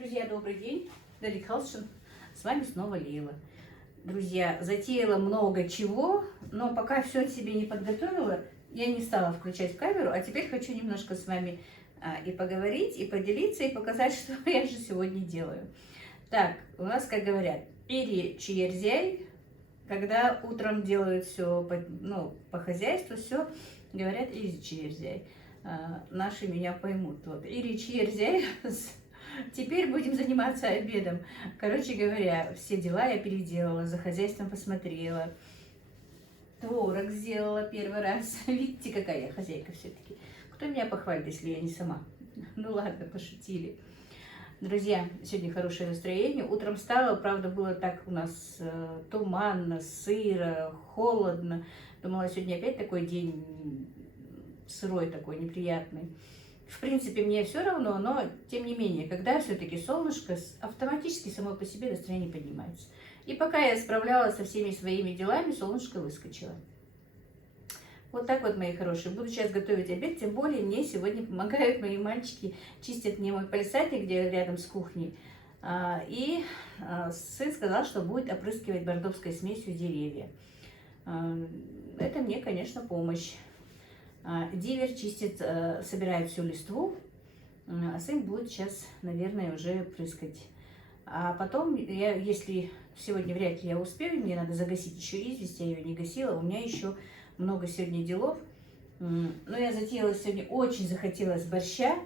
Друзья, добрый день, Дарья Халшин, с вами снова Лила. Друзья, затеяла много чего, но пока все себе не подготовила, я не стала включать камеру, а теперь хочу немножко с вами и поговорить, и поделиться, и показать, что я же сегодня делаю. Так, у нас, как говорят, ири чиерзяй, когда утром делают все по хозяйству, все говорят ири чиерзяй. Наши меня поймут. Вот, ири чиерзяй. Теперь будем заниматься обедом. Короче говоря, все дела я переделала, за хозяйством посмотрела. Творог сделала первый раз. Видите, какая я хозяйка все-таки. Кто меня похвалит, если я не сама? Ну ладно, пошутили. Друзья, сегодня хорошее настроение. Утром встала, правда, было так у нас туманно, сыро, холодно. Думала, сегодня опять такой день сырой, такой неприятный. В принципе, мне все равно, но тем не менее, когда все-таки солнышко, автоматически само по себе настроение поднимается. И пока я справлялась со всеми своими делами, солнышко выскочило. Вот так вот, мои хорошие. Буду сейчас готовить обед, тем более мне сегодня помогают мои мальчики, чистят мне мой палисадник, где рядом с кухней. И сын сказал, что будет опрыскивать бордовской смесью деревья. Это мне, конечно, помощь. Дивер чистит, собирает всю листву, а сын будет сейчас, наверное, уже прыскать. А потом, если сегодня вряд ли я успею, мне надо загасить еще известь, я ее не гасила, у меня еще много сегодня делов. Но я затеяла сегодня, очень захотелось борща,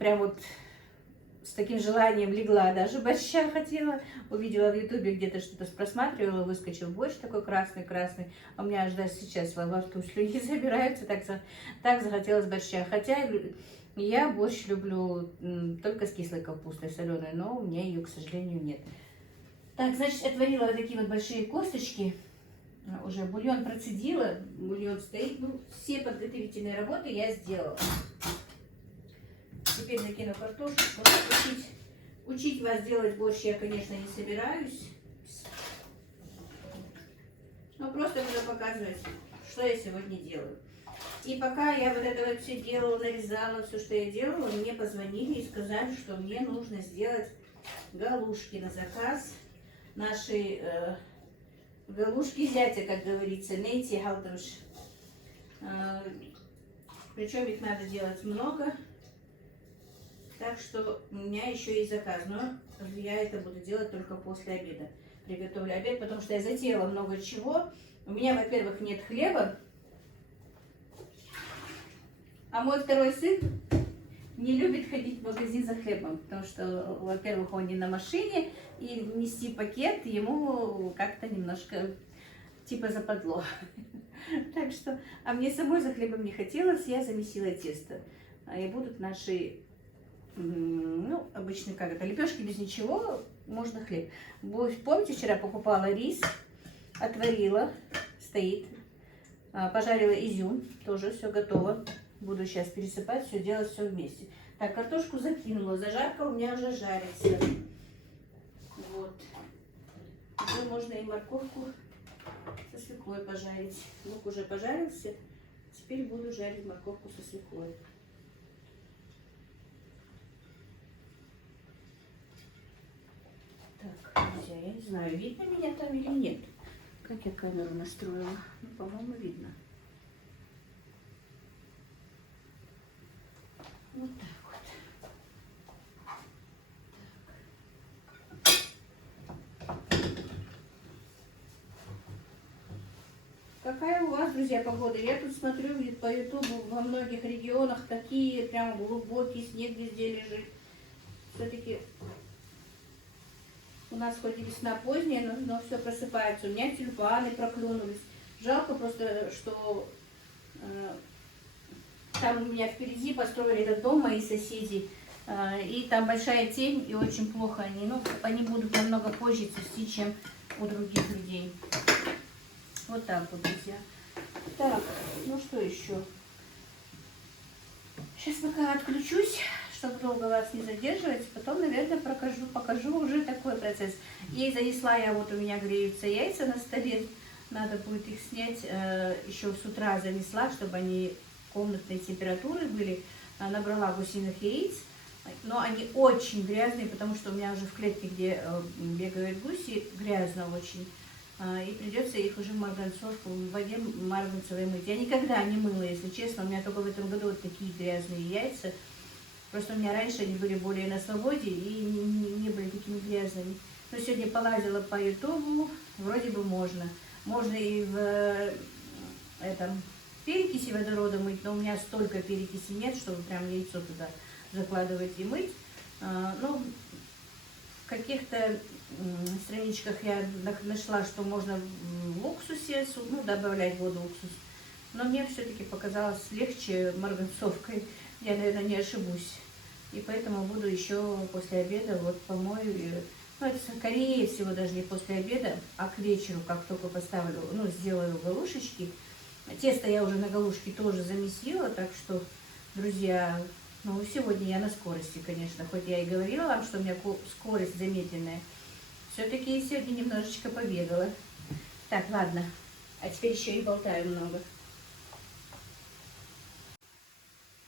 прям вот с таким желанием легла, даже борща хотела. Увидела в ютубе, где-то что-то просматривала, выскочил борщ такой красный-красный. А у меня аж даже сейчас во рту слюни забираются, так захотелось борща. Хотя я борщ люблю только с кислой капустой соленой, но у меня ее, к сожалению, нет. Так, значит, отварила вот такие вот большие косточки. Уже бульон процедила, бульон стоит. Ну, все подготовительные работы я сделала. Теперь закину картошку. Учить вас делать борщ я, конечно, не собираюсь. Но просто буду показывать, что я сегодня делаю. И пока я вот это вот все делала, нарезала, все, что я делала, мне позвонили и сказали, что мне нужно сделать галушки на заказ. Наши галушки зятя, как говорится, нейти халтуш. Причем их надо делать много. Так что у меня еще есть заказ, но я это буду делать только после обеда. Приготовлю обед, потому что я затеяла много чего. У меня, во-первых, нет хлеба, а мой второй сын не любит ходить в магазин за хлебом, потому что, во-первых, он не на машине, и нести пакет ему как-то немножко типа западло. Так что, а мне самой за хлебом не хотелось, я замесила тесто. И будут наши... Ну, обычно как это, лепешки без ничего, можно хлеб. Помните, вчера покупала рис, отварила, стоит, пожарила изюм, тоже все готово. Буду сейчас пересыпать, все делать, все вместе. Так, картошку закинула, зажарка у меня уже жарится. Вот. Уже можно и морковку со свеклой пожарить. Лук уже пожарился, теперь буду жарить морковку со свеклой. Друзья, я не знаю, видно меня там или нет. Как я камеру настроила? Ну, по-моему, видно. Вот так вот. Какая у вас, друзья, погода? Я тут смотрю по ютубу, во многих регионах такие прям глубокий снег везде лежит. Все-таки... У нас хоть и весна поздняя, но все просыпается. У меня тюльпаны проклюнулись. Жалко просто, что там у меня впереди построили этот дом мои соседи. И там большая тень, и очень плохо они. Ну, они будут намного позже цвести, чем у других людей. Вот так вот, друзья. Так, ну что еще? Сейчас пока отключусь, чтобы долго вас не задерживать, потом, наверное, покажу уже такой процесс. И занесла я, вот у меня греются яйца на столе, надо будет их снять, еще с утра занесла, чтобы они комнатной температуры были, набрала гусиных яиц, Но они очень грязные, потому что у меня уже в клетке, где бегают гуси, грязно очень. И придется их уже в марганцовку, в воде марганцевой мыть. Я никогда не мыла, если честно. У меня только в этом году вот такие грязные яйца. Просто у меня раньше они были более на свободе и не были такими грязными. Но сегодня полазила по ютубу, вроде бы можно. Можно и в этом перекиси водорода мыть, но у меня столько перекиси нет, чтобы прям яйцо туда закладывать и мыть. Ну, в каких-то страничках я нашла, что можно в уксусе добавлять воду в уксус. Но мне все-таки показалось легче марганцовкой. Я, наверное, не ошибусь. И поэтому буду еще после обеда вот помою. Ну, это скорее всего даже не после обеда, а к вечеру, как только поставлю, ну, сделаю галушечки. Тесто я уже на галушки тоже замесила, так что, друзья, ну, сегодня я на скорости, конечно. Хоть я и говорила вам, что у меня скорость замедленная. Все-таки сегодня немножечко побегала. Так, ладно. А теперь еще и болтаю много.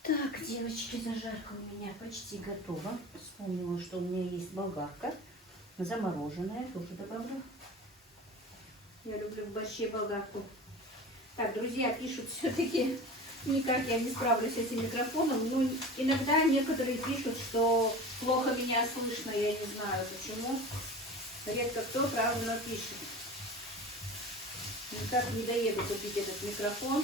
Так, девочки, зажарка у меня почти готова. Вспомнила, что у меня есть болгарка. Замороженная, тоже добавлю. Я люблю в борще болгарку. Так, друзья пишут все-таки, никак я не справлюсь с этим микрофоном. Но иногда некоторые пишут, что плохо меня слышно. Я не знаю почему. Редко кто, правда, но пишет. Никак не доеду купить этот микрофон.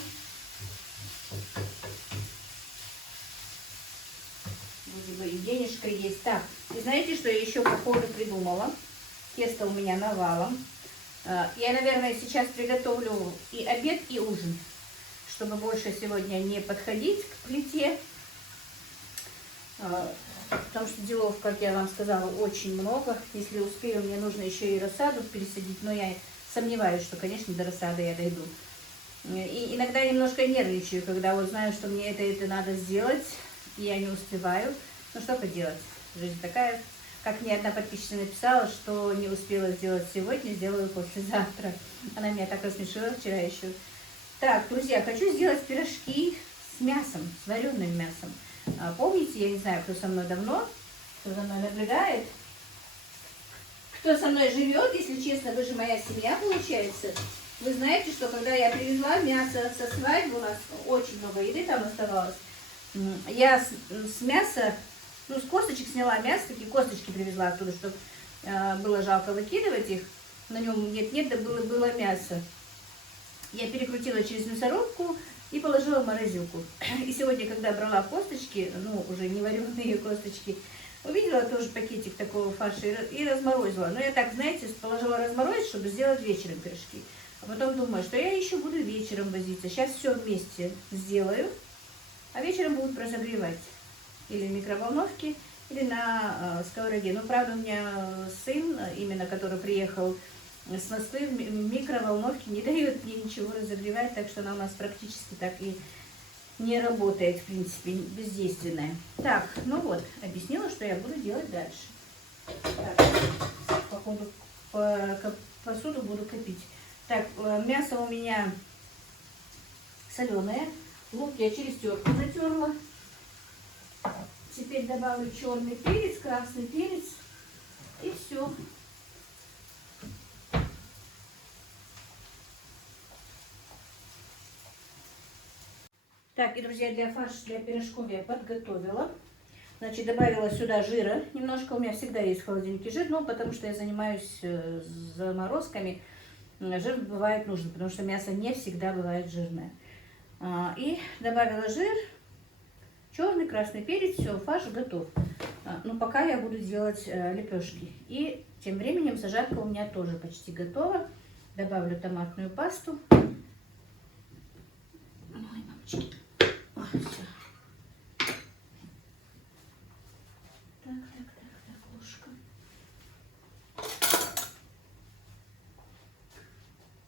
Вроде бы и денежка есть. Так, и знаете, что я еще по ходу придумала? Тесто у меня навалом. Я, наверное, сейчас приготовлю и обед, и ужин, чтобы больше сегодня не подходить к плите. Потому что делов, как я вам сказала, очень много. Если успею, мне нужно еще и рассаду пересадить. Но я сомневаюсь, что, конечно, до рассады я дойду. И иногда немножко нервничаю, когда вот знаю, что мне это надо сделать, и я не успеваю. Ну что поделать, жизнь такая. Как мне одна подписчица написала, что не успела сделать сегодня, сделаю послезавтра. Она меня так рассмешила вчера еще. Так, друзья, хочу сделать пирожки с мясом, с вареным мясом. Помните, я не знаю, кто со мной давно, кто за мной наблюдает, кто со мной живет, если честно, вы же моя семья, получается. Вы знаете, что когда я привезла мясо со свадьбы, у нас очень много еды там оставалось, я с мяса, ну, с косточек сняла мясо, такие косточки привезла оттуда, чтобы было жалко выкидывать их. На нем нет-нет, да было мясо. Я перекрутила через мясорубку и положила в морозилку. И сегодня, когда брала косточки, ну, уже не вареные косточки, увидела тоже пакетик такого фарша и разморозила. Но я так, знаете, положила разморозить, чтобы сделать вечером пирожки. А потом думаю, что я еще буду вечером возиться. Сейчас все вместе сделаю, а вечером будут разогревать. Или в микроволновке, или на сковороде. Но, правда, у меня сын, именно который приехал с Москвы, в микроволновке не дает мне ничего разогревать, так что она у нас практически так и не работает, в принципе, бездейственная. Так, ну вот, объяснила, что я буду делать дальше. Так, походу, посуду буду копить. Так, мясо у меня соленое, лук я через терку затерла. Теперь добавлю черный перец, красный перец и все. Так, и, друзья, для фарша, для пирожков я подготовила. Значит, добавила сюда жира. Немножко у меня всегда есть в холодильнике жир, но потому что я занимаюсь заморозками, жир бывает нужен, потому что мясо не всегда бывает жирное. И добавила жир. Черный, красный перец, все, фарш готов. Но пока я буду делать лепешки. И тем временем зажарка у меня тоже почти готова. Добавлю томатную пасту. Ой, мамочки. Ой, все. Так, ложка.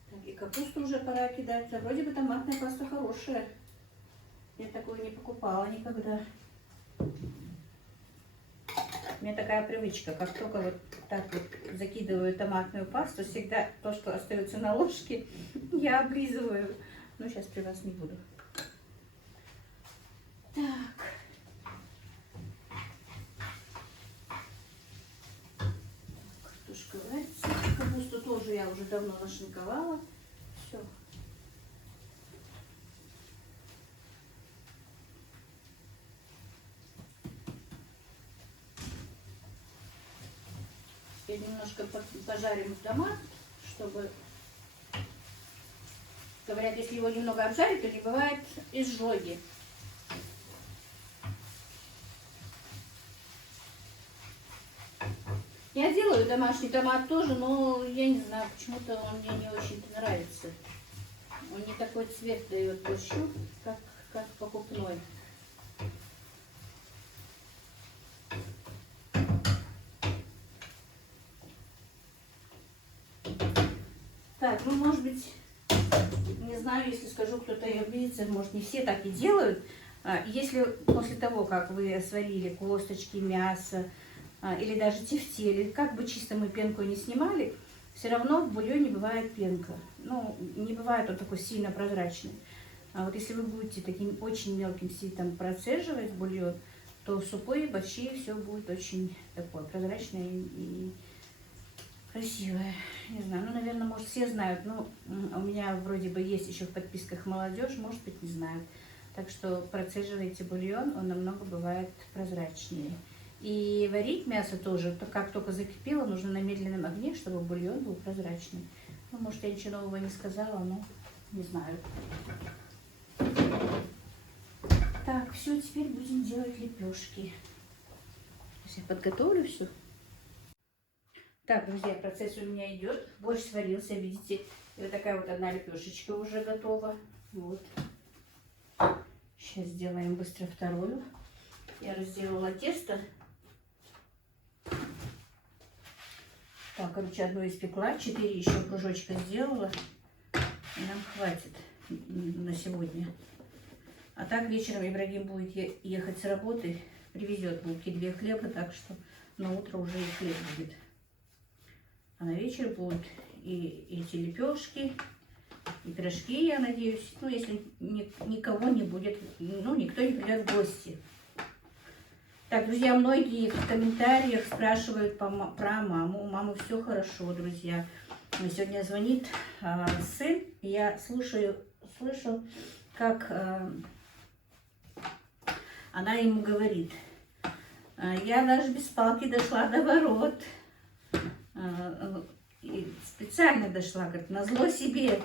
Так, и капусту уже пора кидать. А вроде бы томатная паста хорошая. Я такую не покупала никогда. У меня такая привычка, как только вот так вот закидываю томатную пасту, всегда то, что остается на ложке, я облизываю. Но сейчас при вас не буду. Так. я уже давно нашинковала. Все. Теперь немножко пожарим томат, чтобы, говорят, если его немного обжарить, то не бывает изжоги. Я делаю домашний томат тоже, но я не знаю, почему-то он мне не очень нравится. Он не такой цвет дает борщу, как покупной. Так, ну может быть, не знаю, если скажу, кто-то и обидится, может не все так и делают. Если после того, как вы сварили косточки, мясо или даже тефтели, как бы чисто мы пенку не снимали, все равно в бульоне бывает пенка. Ну, не бывает он такой сильно прозрачный. А вот если вы будете таким очень мелким ситом процеживать бульон, то супы, борщи, все будет очень такое прозрачное и красивое. Не знаю, ну, наверное, может, все знают. Ну, у меня вроде бы есть еще в подписках молодежь, может быть, не знают. Так что процеживайте бульон, он намного бывает прозрачнее. И варить мясо тоже, как только закипело, нужно на медленном огне, чтобы бульон был прозрачный. Ну, может, я ничего нового не сказала, но не знаю. Так, все, теперь будем делать лепешки. Сейчас я подготовлю все. Так, друзья, процесс у меня идет. Борщ сварился, видите, и вот такая вот одна лепешечка уже готова. Вот. Сейчас сделаем быстро вторую. Я разделала тесто. Так, короче, одну испекла, 4 еще кружочка сделала. И нам хватит на сегодня. А так вечером Ибрагим будет ехать с работы, привезет булки 2 хлеба, так что на утро уже и хлеб будет. А на вечер будут и эти лепешки, и пирожки, я надеюсь. Ну, если никого не будет, ну, никто не придет в гости. Так, друзья, многие в комментариях спрашивают про маму. У мамы все хорошо, друзья. Сегодня звонит сын, и я слышу, как она ему говорит: я даже без палки дошла до ворот. И специально дошла, говорит, назло себе,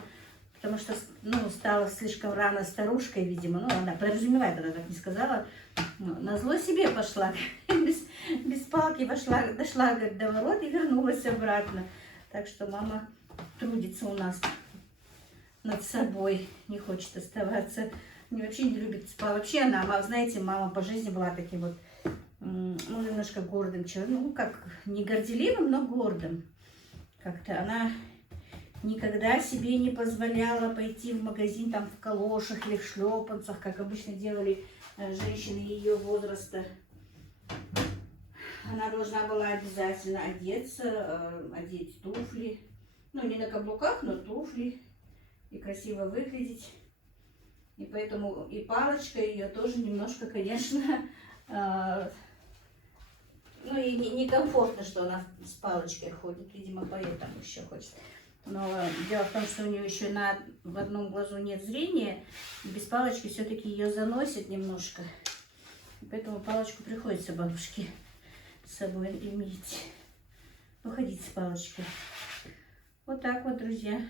потому что, ну, стала слишком рано старушкой, видимо. Ну, она подразумевает, она так не сказала. Назло себе пошла, без палки дошла, говорит, до ворот и вернулась обратно. Так что мама трудится у нас над собой, не хочет оставаться, вообще не любит спать. Вообще она, знаете, мама по жизни была таким вот, ну, немножко гордым человеком, ну, как не горделивым, но гордым. Как-то она никогда себе не позволяла пойти в магазин там в калошах или в шлепанцах, как обычно делали женщины ее возраста. Она должна была обязательно одеться, одеть туфли. Ну, не на каблуках, но туфли. И красиво выглядеть. И поэтому и палочка ее тоже немножко, конечно, ну и некомфортно, что она с палочкой ходит. Видимо, поэтому еще хочет. Но дело в том, что у нее еще в одном глазу нет зрения. И без палочки все-таки ее заносит немножко. И поэтому палочку приходится бабушке с собой иметь. Уходить с палочкой. Вот так вот, друзья.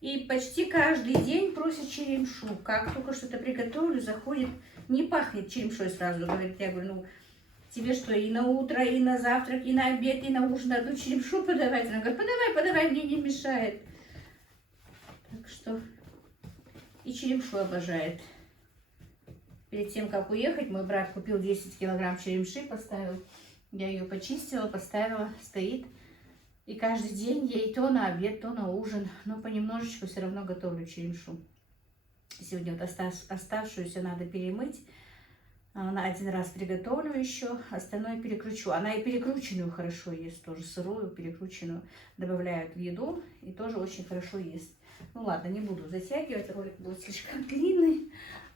И почти каждый день просит черемшу. Как только что-то приготовлю, заходит, не пахнет черемшой сразу. Говорит, я говорю, ну, тебе что, и на утро, и на завтрак, и на обед, и на ужин одну черемшу подавать? Она говорит, подавай, мне не мешает. Так что и черемшу обожает. Перед тем, как уехать, мой брат купил 10 килограмм черемши, поставил. Я ее почистила, поставила, стоит. И каждый день ей то на обед, то на ужин. Но понемножечку все равно готовлю черемшу. Сегодня вот оставшуюся надо перемыть. На один раз приготовлю еще, остальное перекручу. Она и перекрученную хорошо ест, тоже сырую, перекрученную добавляют в еду и тоже очень хорошо ест. Ну ладно, не буду затягивать, ролик будет слишком длинный.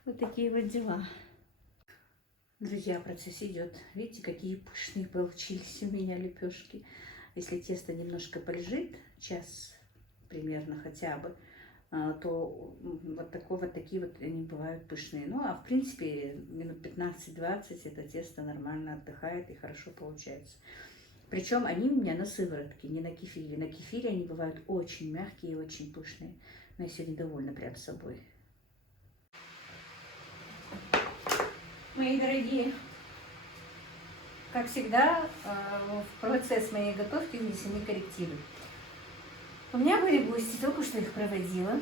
Вот такие вот дела. Друзья, процесс идет. Видите, какие пышные получились у меня лепешки. Если тесто немножко полежит, час примерно хотя бы, то вот такие вот они бывают пышные. Ну, а в принципе, минут 15-20 это тесто нормально отдыхает и хорошо получается. Причем они у меня на сыворотке, не на кефире. На кефире они бывают очень мягкие и очень пышные. Но я сегодня довольна прям собой. Мои дорогие, как всегда, в процесс моей готовки внесены коррективы. У меня были гости, только что их проводила.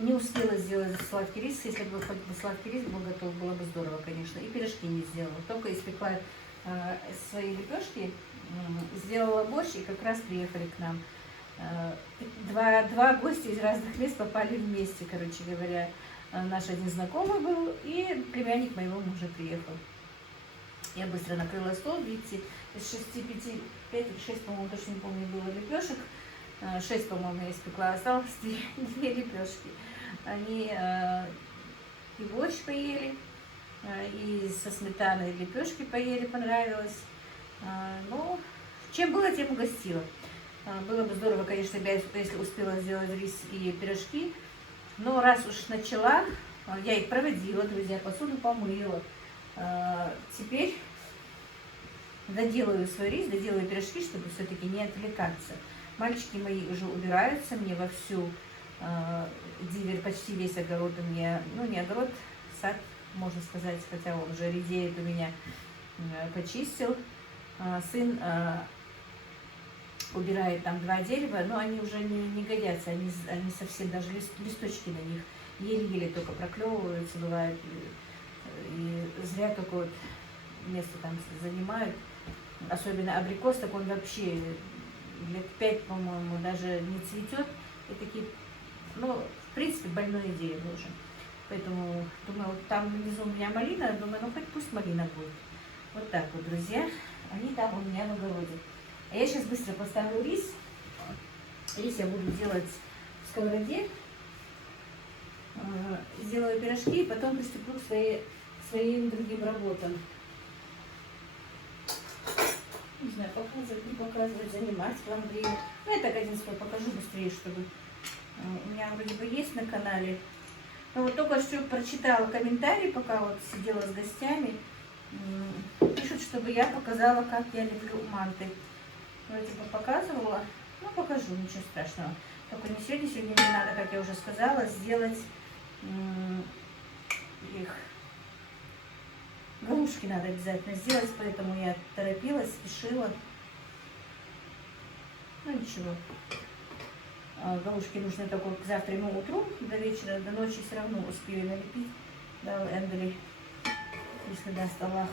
Не успела сделать сладкий рис. Если бы хоть бы сладкий рис был готов, было бы здорово, конечно. И пирожки не сделала. Только испекла свои лепешки, сделала борщ, и как раз приехали к нам. Два гостя из разных мест попали вместе, короче говоря. Наш один знакомый был, и племянник моего мужа приехал. Я быстро накрыла стол, видите, из 5 или 6, по-моему, точно не помню, было лепешек. 6, по-моему, я испекла, осталось 2 лепешки. Они и борщ поели, и со сметаной лепешки поели, понравилось. Ну, чем было, тем угостила. Было бы здорово, конечно, если успела сделать рис и пирожки. Но раз уж начала, я их проводила, друзья, посуду помыла. Теперь доделаю свой рис, доделаю пирожки, чтобы все-таки не отвлекаться. Мальчики мои уже убираются, мне вовсю Дивер почти весь огород у меня, ну не огород, сад, можно сказать, хотя он уже редеет у меня, почистил. Сын убирает там 2 дерева, но они уже не годятся, они совсем, даже листочки на них еле-еле только проклевываются, бывает, и зря только вот место там занимают. Особенно абрикос, так он вообще лет 5, по-моему, даже не цветет. И такие, ну, в принципе, больное дерево уже. Поэтому, думаю, вот там внизу у меня малина, думаю, ну хоть пусть малина будет. Вот так вот, друзья, они там у меня в огороде. А я сейчас быстро поставлю рис. Рис я буду делать в сковороде. Сделаю пирожки и потом приступлю к своим другим работам. Не знаю, показывать, не показывать, занимать вам время. Ну, я так один свой покажу быстрее, чтобы... У меня вроде бы есть на канале. Но вот только что прочитала комментарий, пока вот сидела с гостями. Пишут, чтобы я показала, как я люблю манты. Вроде бы показывала. Ну, покажу, ничего страшного. Только не сегодня. Сегодня мне надо, как я уже сказала, сделать их. Галушки надо обязательно сделать, поэтому я торопилась, спешила. Ну, ничего. Галушки нужны только к завтрашнему утру, до вечера, до ночи все равно успею налепить. Да, Эндели, если даст Аллах.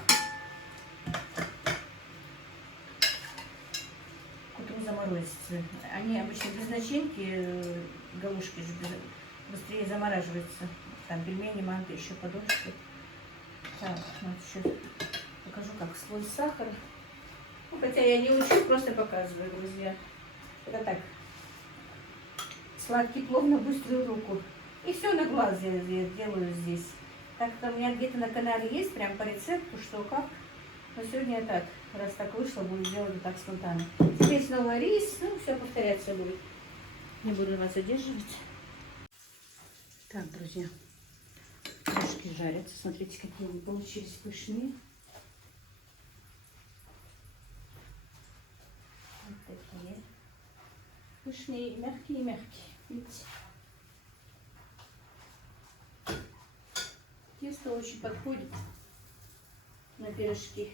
К утру заморозятся. Они обычно без начинки, галушки же быстрее замораживаются. Там пельмени, манты еще подольше. Так, вот еще покажу, как слой сахара. Ну, хотя я не учу, просто показываю, друзья. Это так. Сладкий плов на быструю руку. И все на глаз я делаю здесь. Так-то у меня где-то на канале есть, прям по рецепту, что как. Но сегодня я так, раз так вышло, буду делать вот так спонтанно. Теперь снова рис, ну все повторяться будет. Не буду вас задерживать. Так, друзья, пирожки жарятся. Смотрите, какие они получились пышные. Вот такие. Пышные, мягкие. Видите? Тесто очень подходит на пирожки.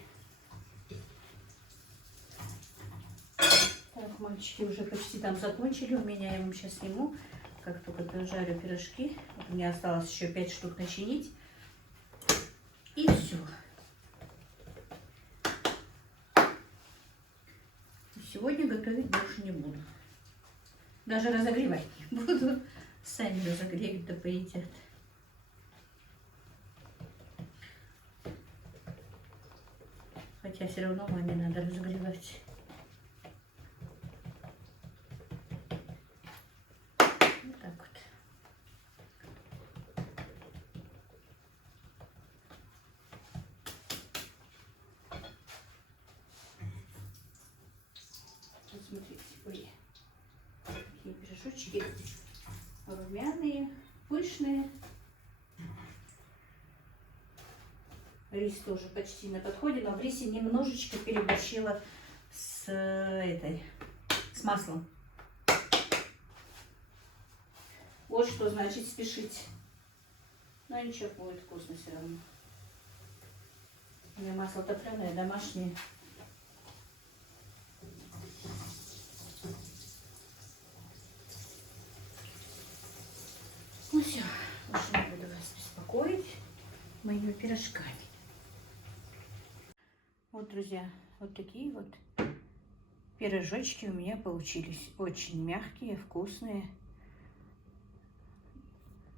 Так, мальчики уже почти там закончили. У меня я вам сейчас сниму, как только дожарю пирожки. Вот у меня осталось еще 5 штук начинить. И все. Сегодня готовить больше не буду. Даже разогревать не буду. Сами разогреют, да поедят. Хотя все равно маме надо разогревать. Вот так вот. Вот смотрите. Блинчики румяные, пышные. Рис тоже почти на подходе, но в рисе немножечко переборщила с маслом. Вот что значит спешить. Но ничего, будет вкусно все равно. У меня масло топленое, домашнее. Ну все, больше не буду вас беспокоить моими пирожками. Вот, друзья, вот такие вот пирожочки у меня получились. Очень мягкие, вкусные.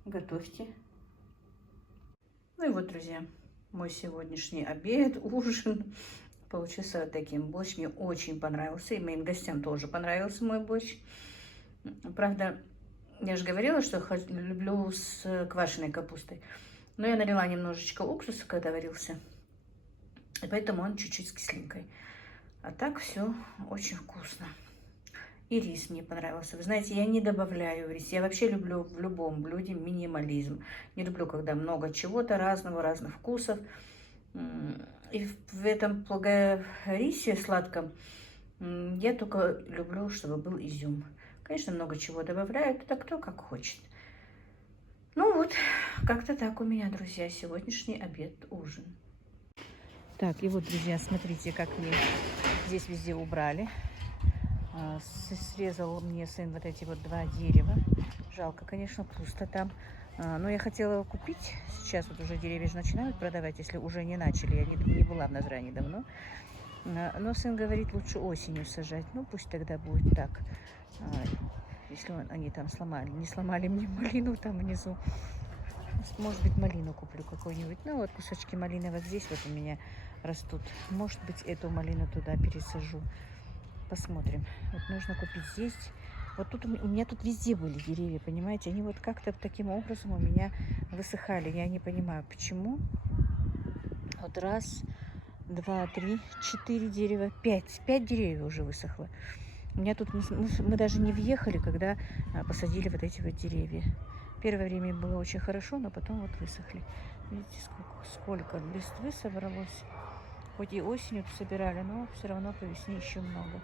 Готовьте. Ну и вот, друзья, мой сегодняшний обед, ужин получился вот таким. Борщ мне очень понравился, и моим гостям тоже понравился мой борщ. Правда, я же говорила, что люблю с квашеной капустой. Но я налила немножечко уксуса, когда варился. И поэтому он чуть-чуть с кислинкой. А так все очень вкусно. И рис мне понравился. Вы знаете, я не добавляю рис. Я вообще люблю в любом блюде минимализм. Не люблю, когда много чего-то разного, разных вкусов. И в этом рисе сладком я только люблю, чтобы был изюм. Конечно, много чего добавляют, это кто как хочет. Ну вот, как-то так у меня, друзья, сегодняшний обед, ужин. Так, и вот, друзья, смотрите, как мне здесь везде убрали. Срезал мне сын вот эти вот 2 дерева. Жалко, конечно, пусто там. Но я хотела купить. Сейчас вот уже деревья же начинают продавать, если уже не начали. Я не была в Назране давно. Но сын говорит, лучше осенью сажать. Ну, пусть тогда будет так. Если они там сломали. Не сломали мне малину там внизу. Может быть, малину куплю какую-нибудь. Ну, вот кусочки малины вот здесь вот у меня растут. Может быть, эту малину туда пересажу. Посмотрим. Вот нужно купить здесь. Вот тут у меня тут везде были деревья, понимаете? Они вот как-то таким образом у меня высыхали. Я не понимаю, почему. Вот раз, два, три, 4 дерева, 5. 5 деревьев уже высохло. У меня тут мы даже не въехали, когда посадили вот эти вот деревья. Первое время было очень хорошо, но потом вот высохли. Видите, сколько листвы собралось. Хоть и осенью собирали, но все равно по весне еще много.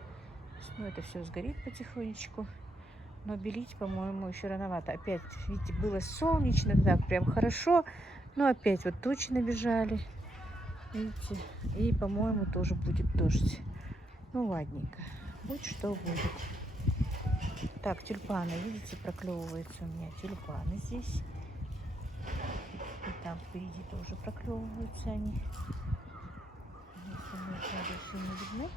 Ну, это все сгорит потихонечку. Но белить, по-моему, еще рановато. Опять, видите, было солнечно, так прям хорошо. Но опять вот тучи набежали. Видите? И, по-моему, тоже будет дождь. Ну, ладненько. Будь что будет. Так, тюльпаны, видите, проклевываются у меня тюльпаны здесь. И там впереди тоже проклевываются они. Все не видны.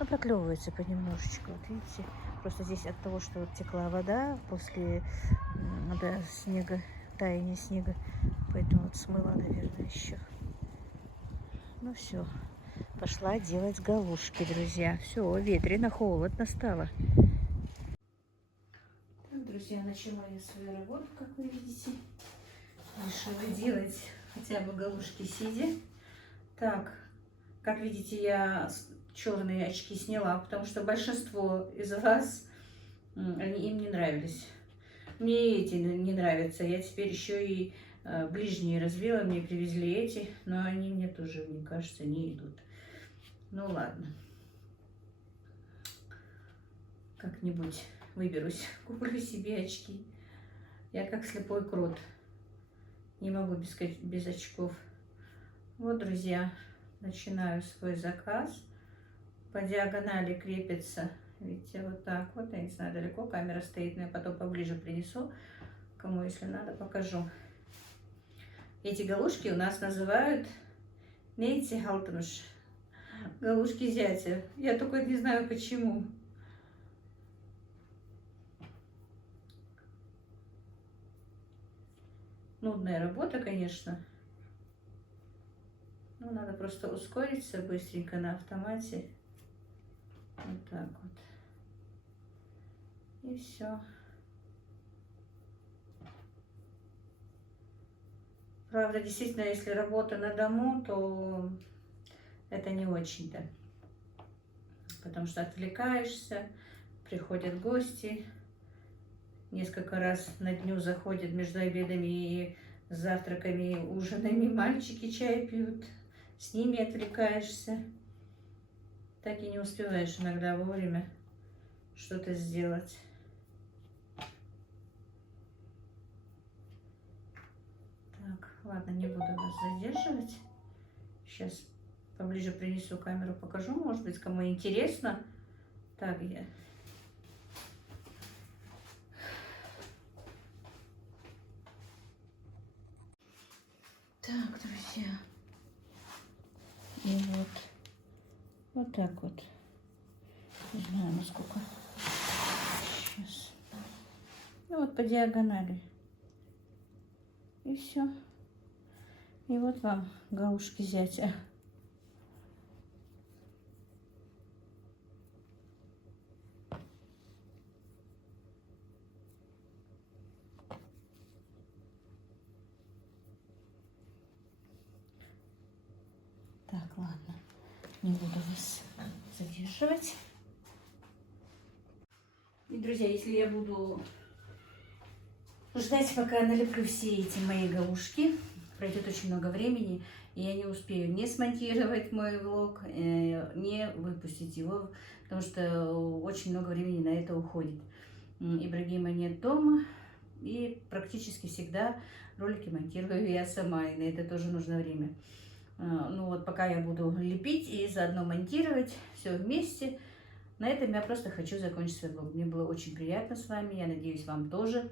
Но проклевывается понемножечку. Вот видите, просто здесь от того, что текла вода после снега, таяния снега, поэтому вот смыла, наверное, еще. Ну все, пошла делать галушки, друзья. Все, ветрено, холодно стало. Так, друзья, начала я свою работу, как вы видите. Решила делать хотя бы галушки сидя. Так, как видите, я черные очки сняла, потому что большинство из вас, им не нравились. Мне эти не нравятся. Я теперь еще и ближние развела, мне привезли эти, но они мне тоже, мне кажется, не идут. Ну ладно. Как-нибудь выберусь, куплю себе очки. Я как слепой крот. Не могу без очков. Вот, друзья, начинаю свой заказ. По диагонали крепится, видите, вот так вот. Я не знаю, далеко камера стоит, но я потом поближе принесу. Кому, если надо, покажу. Эти галушки у нас называют нейцехалтмаш. Галушки зятя. Я только не знаю почему. Нудная работа, конечно. Ну, надо просто ускориться быстренько на автомате. Вот так вот. И все. Правда, действительно, если работа на дому, то это не очень-то. Потому что отвлекаешься, приходят гости, несколько раз на дню заходят между обедами и завтраками, и ужинами. Мальчики чай пьют, с ними отвлекаешься. Так и не успеваешь иногда вовремя что-то сделать. Так, ладно, не буду вас задерживать. Сейчас поближе принесу камеру, покажу, может быть, кому интересно. Так, я... Так, друзья. И вот так вот. Не знаю, насколько. Сейчас. Ну вот по диагонали. И все. И вот вам галушки зятя. Так, ладно. Не буду вас задерживать. И, друзья, если я буду ждать, пока налеплю все эти мои галушки, пройдет очень много времени, и я не успею не смонтировать мой влог, не выпустить его, потому что очень много времени на это уходит. Ибрагима нет дома, и практически всегда ролики монтирую я сама, и на это тоже нужно время. Ну вот, пока я буду лепить и заодно монтировать все вместе, на этом я просто хочу закончить свой влог. Мне было очень приятно с вами, я надеюсь, вам тоже.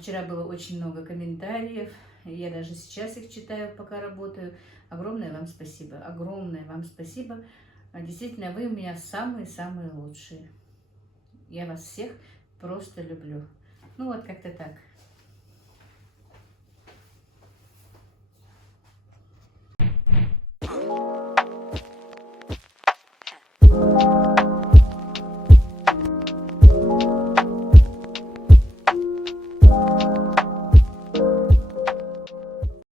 Вчера было очень много комментариев, я даже сейчас их читаю, пока работаю. Огромное вам спасибо, огромное вам спасибо. Действительно, вы у меня самые-самые лучшие. Я вас всех просто люблю. Ну вот как-то так.